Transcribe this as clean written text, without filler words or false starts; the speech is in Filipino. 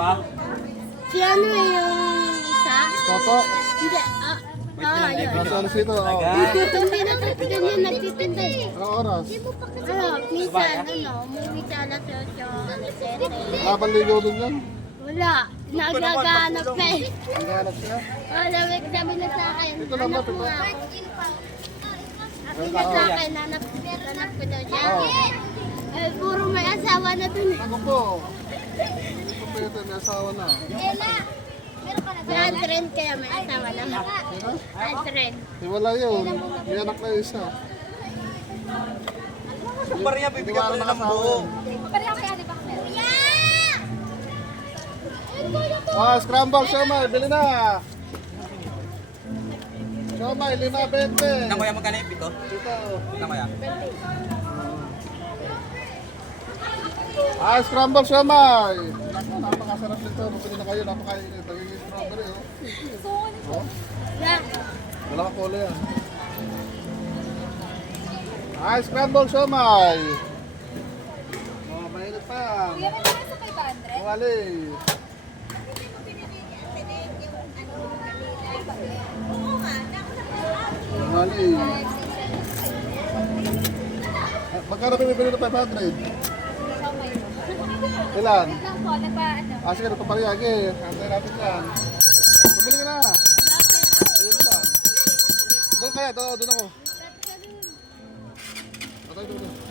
ba? Si ano yung isa? Toto. Hindi. Yun. Nasa alas ito. Hindi na ganyan nagtitinda eh. Anong oras? Minsan, umuwi sa alas 8, alas 7. Napaligaw din yan. Wala. Nagaganap na eh. Naghanap siya. Wala, may sabi na sa akin. Ito lang Hanap ba, mo ito? nga ako. Sabi na sa akin, hanap ko daw siya. Eh, puro may asawa na dun eh. Ako po. Hindi ko pwede, may asawa na. Si Aldrin kaya may asawa na. Sino? Aldrin. Wala yun. May anak na yung isa. Kung pa rin yan, bibigyan ko rin ng buo. Scramble, siomay, bili na. Siomay, 5.20. Nang kuya magkano yung pito? Dito. Nang kuya? Scramble, siomay. Naku, napakasarap nito. Bumili na kayo, napakainit. Nagiging strawberry, oh. Oh, wala ka polo yan. Scramble, siomay. Oh, mainit pa yan. Kuya, may mga sa 500? Wali. Wali. Magkano pinipili ng 500? Ilan? Wait lang po, nagpa-ano? Sige, nagpapariyagi. Antay natin yan. Bumili ka na. Ayun lang. Doon kaya, doon ako. Doon.